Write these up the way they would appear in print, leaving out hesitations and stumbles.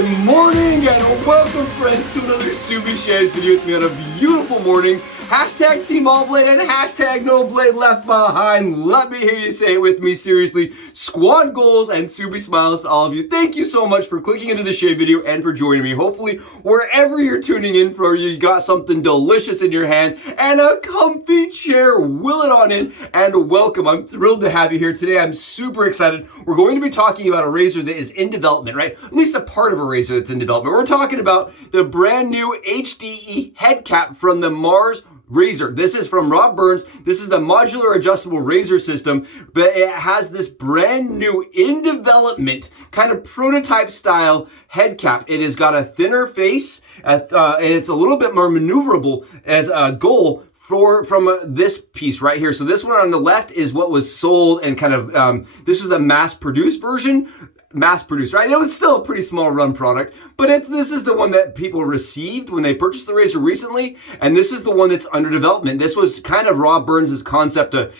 Good morning and welcome friends to another SCHICK video with me on a beautiful morning. Hashtag Team All Blade and hashtag No Blade Left Behind. Let me hear you say it with me seriously. Squad goals and SCHICK smiles to all of you. Thank you so much for clicking into the shave video and for joining me. Hopefully wherever you're tuning in from, you got something delicious in your hand and a comfy chair. Will it on in and welcome. I'm thrilled to have you here today. I'm super excited. We're going to be talking about a razor that is in development, right? At least a part of a razor that's in development. We're talking about the brand new HDE head cap from the M.A.R.S razor. This is from Rob Burns. This is the modular adjustable razor system, but it has this brand new in development kind of prototype style head cap. It has got a thinner face and it's a little bit more maneuverable as a goal from this piece right here. So this one on the left is what was sold and kind of, this is the mass-produced version. Mass-produced, right? It was still a pretty small run product, but this is the one that people received when they purchased the razor recently, and this is the one that's under development. This was kind of Rob Burns' concept to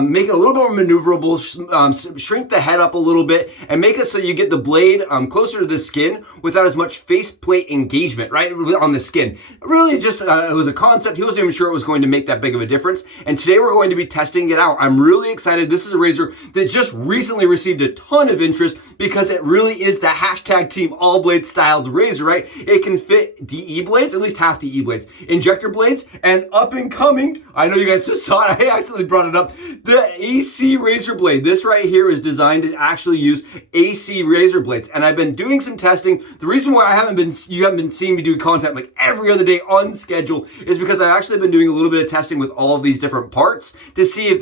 make it a little more maneuverable, shrink the head up a little bit, and make it so you get the blade closer to the skin without as much faceplate engagement, right, on the skin. Really just, it was a concept. He wasn't even sure it was going to make that big of a difference, and today we're going to be testing it out. I'm really excited. This is a razor that just recently received a ton of interest because it really is the hashtag Team All Blade styled razor, right? It can fit DE blades, at least half DE blades, injector blades, and up and coming, I know you guys just saw it, I accidentally brought it up, the AC razor blade. This right here is designed to actually use AC razor blades, and I've been doing some testing. The reason why you haven't been seeing me do content like every other day on schedule is because I've actually been doing a little bit of testing with all of these different parts to see if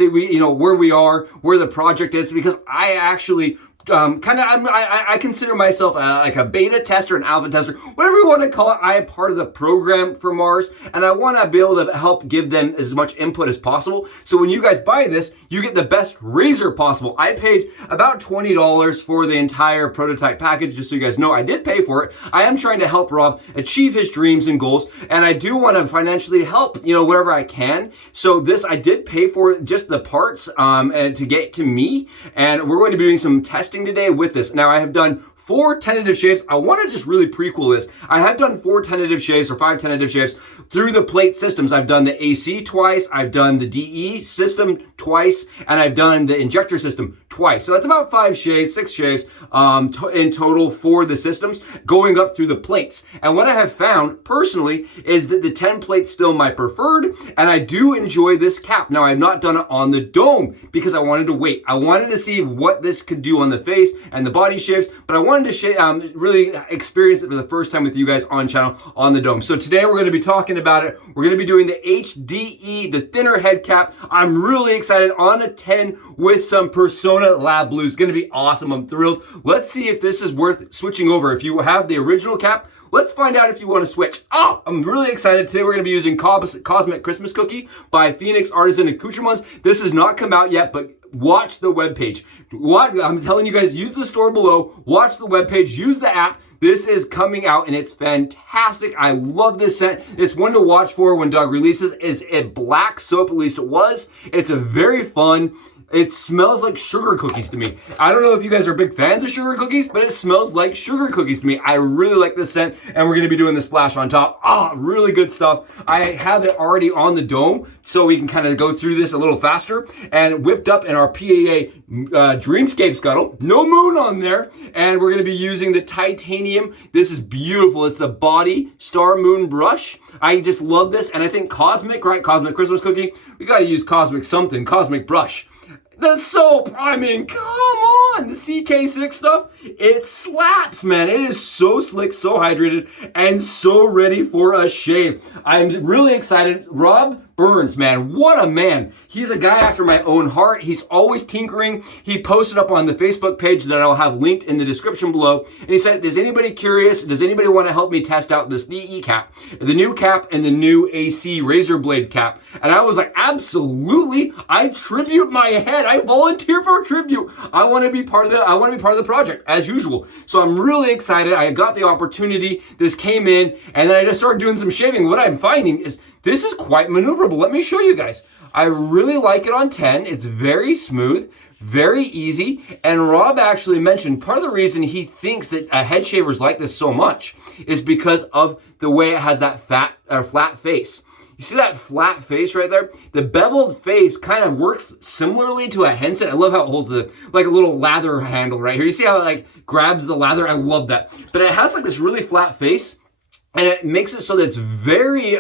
where we are, where the project is, because I actually I consider myself like a beta tester, an alpha tester, whatever you want to call it. I am part of the program for M.A.R.S, and I want to be able to help give them as much input as possible. So when you guys buy this, you get the best razor possible. I paid about $20 for the entire prototype package, just so you guys know I did pay for it. I am trying to help Rob achieve his dreams and goals, and I do want to financially help, wherever I can. So this, I did pay for just the parts and to get to me, and we're going to be doing some testing today with this. Now I have done 4 tentative shaves. I want to just really prequel this. I have done 4 tentative shaves or 5 tentative shaves through the plate systems. I've done the AC twice, I've done the DE system twice, and I've done the injector system twice. So that's about 5 shaves, 6 shaves in total for the systems going up through the plates. And what I have found personally is that the 10 plate's still my preferred, and I do enjoy this cap. Now I have not done it on the dome because I wanted to wait. I wanted to see what this could do on the face and the body shaves, but I wanted to really experience it for the first time with you guys on channel on the dome. So today we're going to be talking about it. We're going to be doing the HDE, the thinner head cap. I'm really excited on a 10 with some Persona Lab Blue. It's going to be awesome. I'm thrilled. Let's see if this is worth switching over. If you have the original cap, let's find out if you want to switch. Oh, I'm really excited. Today we're going to be using Cosmic Christmas Cookie by Phoenix Artisan Accoutrements. This has not come out yet, but watch the webpage. I'm telling you guys, use the store below, watch the webpage, use the app. This is coming out and it's fantastic. I love this scent. It's one to watch for when Doug releases. Is it black soap? At least it was. It's a very fun. It smells like sugar cookies to me. I don't know if you guys are big fans of sugar cookies, but it smells like sugar cookies to me. I really like this scent, and we're going to be doing the splash on top. Ah, really good stuff. I have it already on the dome, so we can kind of go through this a little faster, and whipped up in our PAA Dreamscape Scuttle. No moon on there, and we're going to be using the titanium. This is beautiful. It's the Body Star Moon brush. I just love this, and I think Cosmic, right? Cosmic Christmas Cookie. We got to use Cosmic something, Cosmic brush. The soap, I mean, come on, the CK6 stuff, it slaps, man. It is so slick, so hydrated, and so ready for a shave. I'm really excited. Rob Burns, man, what a man. He's a guy after my own heart. He's always tinkering. He posted up on the Facebook page that I'll have linked in the description below. And he said, is anybody curious? Does anybody want to help me test out this DE cap, the new cap and the new AC razor blade cap? And I was like, absolutely. I tribute my head. I volunteer for a tribute. I want to be part of the project as usual. So I'm really excited. I got the opportunity. This came in and then I just started doing some shaving. What I'm finding is this is quite maneuverable. Let me show you guys. I really like it on 10. It's very smooth, very easy. And Rob actually mentioned part of the reason he thinks that head shavers like this so much is because of the way it has that flat face. You see that flat face right there? The beveled face kind of works similarly to a Henson. I love how it holds like a little lather handle right here. You see how it like grabs the lather? I love that. But it has like this really flat face, and it makes it so that it's very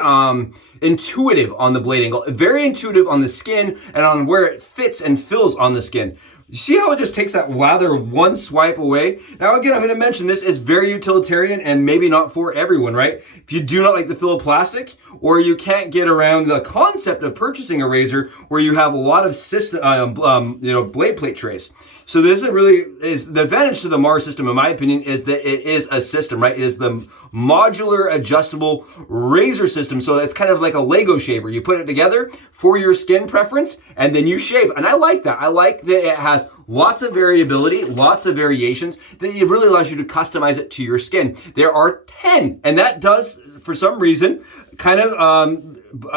intuitive on the blade angle, very intuitive on the skin and on where it fits and fills on the skin. You see how it just takes that lather one swipe away? Now again, I'm going to mention this is very utilitarian and maybe not for everyone, right? If you do not like the feel of plastic, or you can't get around the concept of purchasing a razor where you have a lot of system, blade plate trays. So this is the advantage to the M.A.R.S system, in my opinion, is that it is a system, right? It is the modular adjustable razor system. So it's kind of like a Lego shaver. You put it together for your skin preference and then you shave. And I like that. I like that it has lots of variability, lots of variations, that it really allows you to customize it to your skin. There are 10, and that does, for some reason, kind of,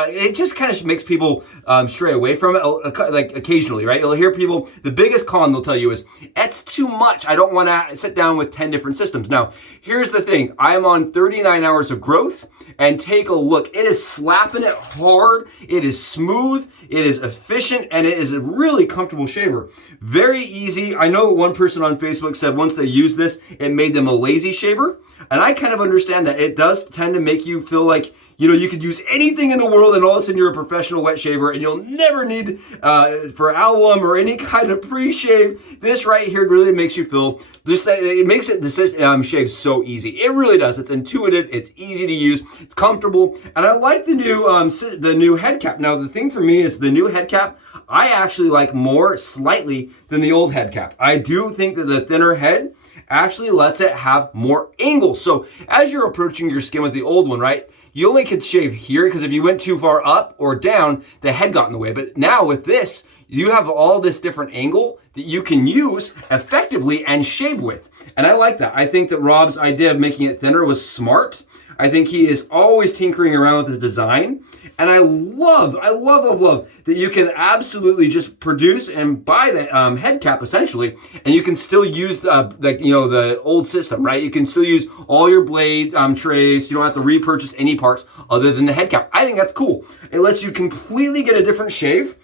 it just kind of makes people stray away from it, like occasionally, right? You'll hear people, the biggest con they'll tell you is, it's too much. I don't want to sit down with 10 different systems. Now, here's the thing. I'm on 39 hours of growth, and take a look. It is slapping it hard. It is smooth. It is efficient, and it is a really comfortable shaver. Very easy. I know one person on Facebook said once they used this, it made them a lazy shaver. And I kind of understand that. It does tend to make you feel like, you could use anything in the world and all of a sudden you're a professional wet shaver and you'll never need for alum or any kind of pre-shave. This right here really makes you feel, it makes the shave so easy. It really does. It's intuitive, it's easy to use, it's comfortable, and I like the new head cap. Now the thing for me is the new head cap, I actually like more slightly than the old head cap. I do think that the thinner head actually lets it have more angle. So as you're approaching your skin with the old one, right, you only could shave here because if you went too far up or down, the head got in the way. But now with this, you have all this different angle that you can use effectively and shave with. And I like that. I think that Rob's idea of making it thinner was smart. I think he is always tinkering around with his design. And I love that you can absolutely just produce and buy the head cap essentially, and you can still use the old system, right? You can still use all your blade trays. You don't have to repurchase any parts other than the head cap. I think that's cool. It lets you completely get a different shave,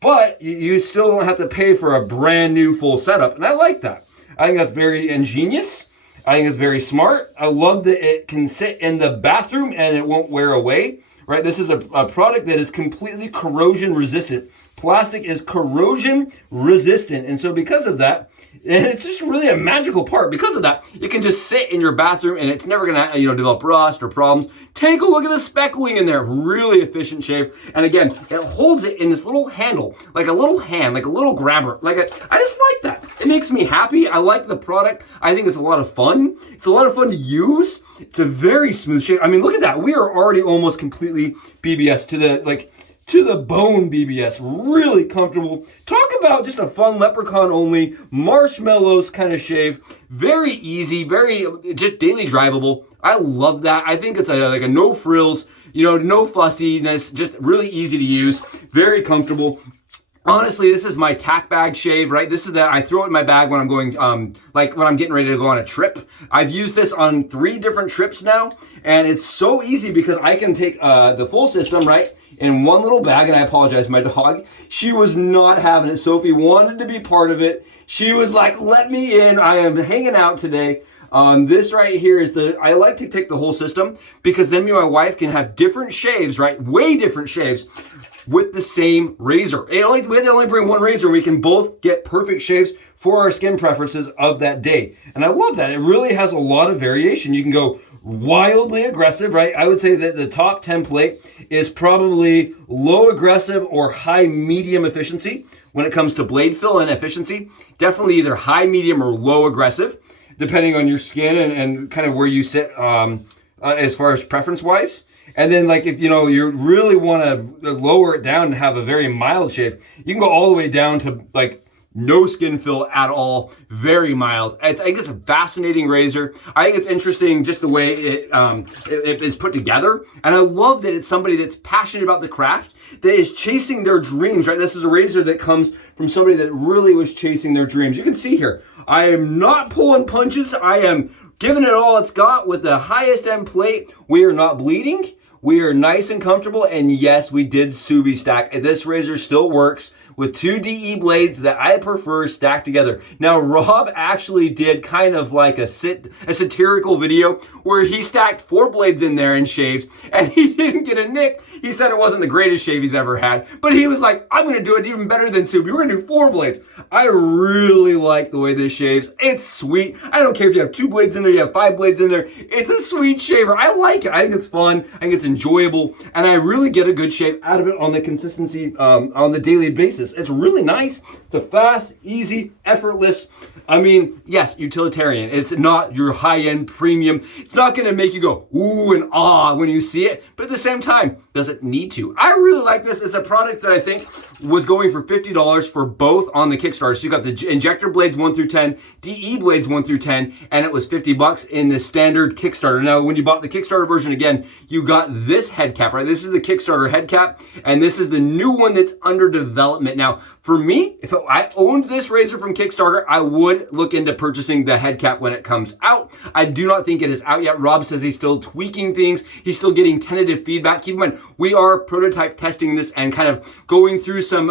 but you still don't have to pay for a brand new full setup. And I like that. I think that's very ingenious. I think it's very smart. I love that it can sit in the bathroom and it won't wear away. Right, this is a product that is completely corrosion resistant. Plastic is corrosion resistant, and so because of that, and it's just really a magical part. Because of that, it can just sit in your bathroom, and it's never gonna, develop rust or problems. Take a look at the speckling in there. Really efficient shave, and again, it holds it in this little handle, like a little hand, like a little grabber. I just like that. It makes me happy. I like the product. I think it's a lot of fun. It's a lot of fun to use. It's a very smooth shave. I mean, look at that. We are already almost completely BBS to the bone BBS. Really comfortable. Talk about just a fun leprechaun only marshmallows kind of shave. Very easy, very just daily drivable. I love that. I think it's like a no frills, no fussiness, just really easy to use, very comfortable. Honestly, this is my tack bag shave, right? This is I throw it in my bag when I'm going, when I'm getting ready to go on a trip. I've used this on 3 different trips now, and it's so easy because I can take the full system, right, in one little bag, and I apologize, my dog, she was not having it. Sophie wanted to be part of it. She was like, let me in, I am hanging out today. This right here is I like to take the whole system because then me and my wife can have different shaves, right, way different shaves, with the same razor. We only bring one razor and we can both get perfect shaves for our skin preferences of that day. And I love that. It really has a lot of variation. You can go wildly aggressive, right? I would say that the top template is probably low aggressive or high medium efficiency when it comes to blade fill and efficiency. Definitely either high medium or low aggressive, depending on your skin and kind of where you sit as far as preference wise. And then if you really want to lower it down and have a very mild shave, you can go all the way down to no skin fill at all, very mild. I think it's a fascinating razor. I think it's interesting just the way it is put together. And I love that it's somebody that's passionate about the craft, that is chasing their dreams, right? This is a razor that comes from from somebody that really was chasing their dreams. You can see here, I am not pulling punches. I am giving it all it's got with the highest end plate. We are not bleeding. We are nice and comfortable, and yes, we did Subi stack. This razor still works with 2 DE blades that I prefer stacked together. Now, Rob actually did kind of like a satirical video where he stacked 4 blades in there and shaved, and he didn't get a nick. He said it wasn't the greatest shave he's ever had, but he was like, I'm gonna do it even better than Subi. We're gonna do 4 blades. I really like the way this shaves. It's sweet. I don't care if you have 2 blades in there, you have 5 blades in there. It's a sweet shaver. I like it. I think it's fun. I think it's enjoyable, and I really get a good shave out of it on the consistency on the daily basis. It's really nice. It's a fast, easy, effortless. I mean, yes, utilitarian. It's not your high-end premium. It's not going to make you go ooh and ah when you see it, but at the same time, doesn't need to. I really like this. It's a product that I think was going for $50 for both on the Kickstarter. So you got the injector blades 1 through 10, DE blades 1 through 10, and it was $50 in the standard Kickstarter. Now, when you bought the Kickstarter version again, you got this head cap, right? This is the Kickstarter head cap, and this is the new one that's under development. Now, for me, if I owned this razor from Kickstarter, I would look into purchasing the head cap when it comes out. I do not think it is out yet. Rob says he's still tweaking things. He's still getting tentative feedback. Keep in mind, we are prototype testing this and kind of going through some,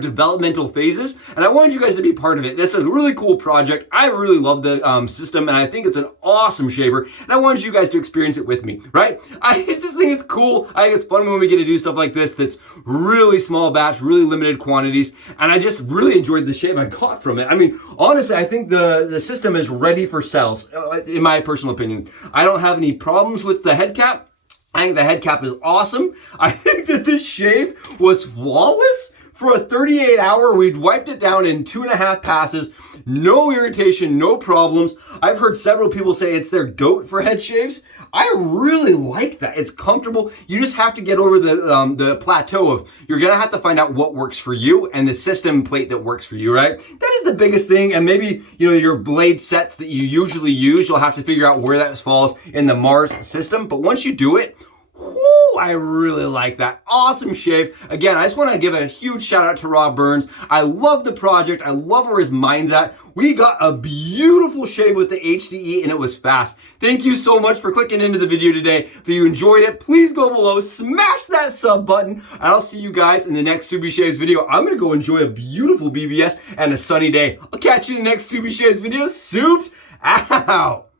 developmental phases. And I wanted you guys to be part of it. This is a really cool project. I really love the system, and I think it's an awesome shaver. And I wanted you guys to experience it with me, right? I just think it's cool. I think it's fun when we get to do stuff like this that's really small batch, really limited quantities. And I just really enjoyed the shave I got from it. I mean, honestly, I think the system is ready for sales, in my personal opinion. I don't have any problems with the head cap. I think the head cap is awesome. I think that this shave was flawless. For a 38-hour, we'd wiped it down in 2.5 passes. No irritation, no problems. I've heard several people say it's their GOAT for head shaves. I really like that. It's comfortable. You just have to get over the plateau of you're gonna have to find out what works for you and the system plate that works for you, right? That is the biggest thing. And maybe your blade sets that you usually use, you'll have to figure out where that falls in the M.A.R.S system. But once you do it, whoo, I really like that. Awesome shave. Again, I just want to give a huge shout out to Rob Burns. I love the project. I love where his mind's at. We got a beautiful shave with the HDE, and it was fast. Thank you so much for clicking into the video today. If you enjoyed it, please go below, smash that sub button, and I'll see you guys in the next Subi Shaves video. I'm going to go enjoy a beautiful BBS and a sunny day. I'll catch you in the next Subi Shaves video. Subs out.